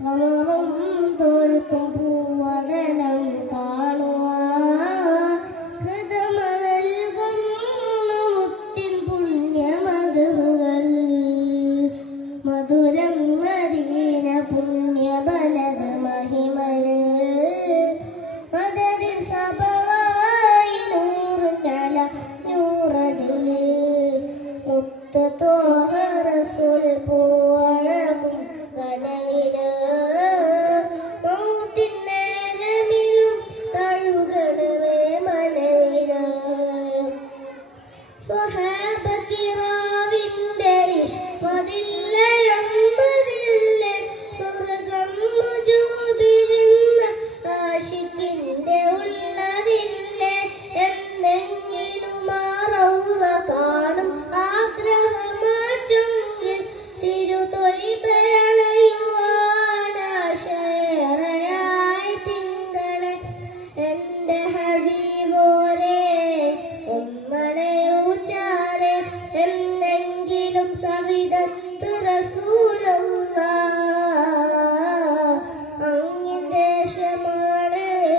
കമറും തോൽക്കും പൂവതനം കാണുവാൻ ഹൃദമനൽകുന്നു മുത്തിൻ പുണ്യമധുകൾ മധുരം മദീന പുണ്യബലത മഹിമയിൽ മദരിൻ സബവായി നൂറുഞ്ഞല നൂറതിൽ മുത്ത് തോഹ റസൂൽ പൂവഴകും കനവില് മൗത്തിൻ നേരമിലും തഴുകണമേ മനവില് സ്വഹാബ കിറാവിന്റെ ഇഷ്കതില്ലയമ്പതില്ലേ സ്വർഗം മുജൂബിലുള്ള ആശിക്കിന്റെ ഉള്ളതില്ലേ എന്നെങ്കിലും മാറൗള കാണും ആഗ്രഹമാറ്റെങ്കിൽ തിരുതൊയ്ബയണയുവാനാശയേറെയായി തിങ്കളെ എന്റെ ഹബീബോരെ ഒന്നണയൂച്ചാലെ എന്നെങ്കിലും സവിധത്ത് റസൂലുള്ള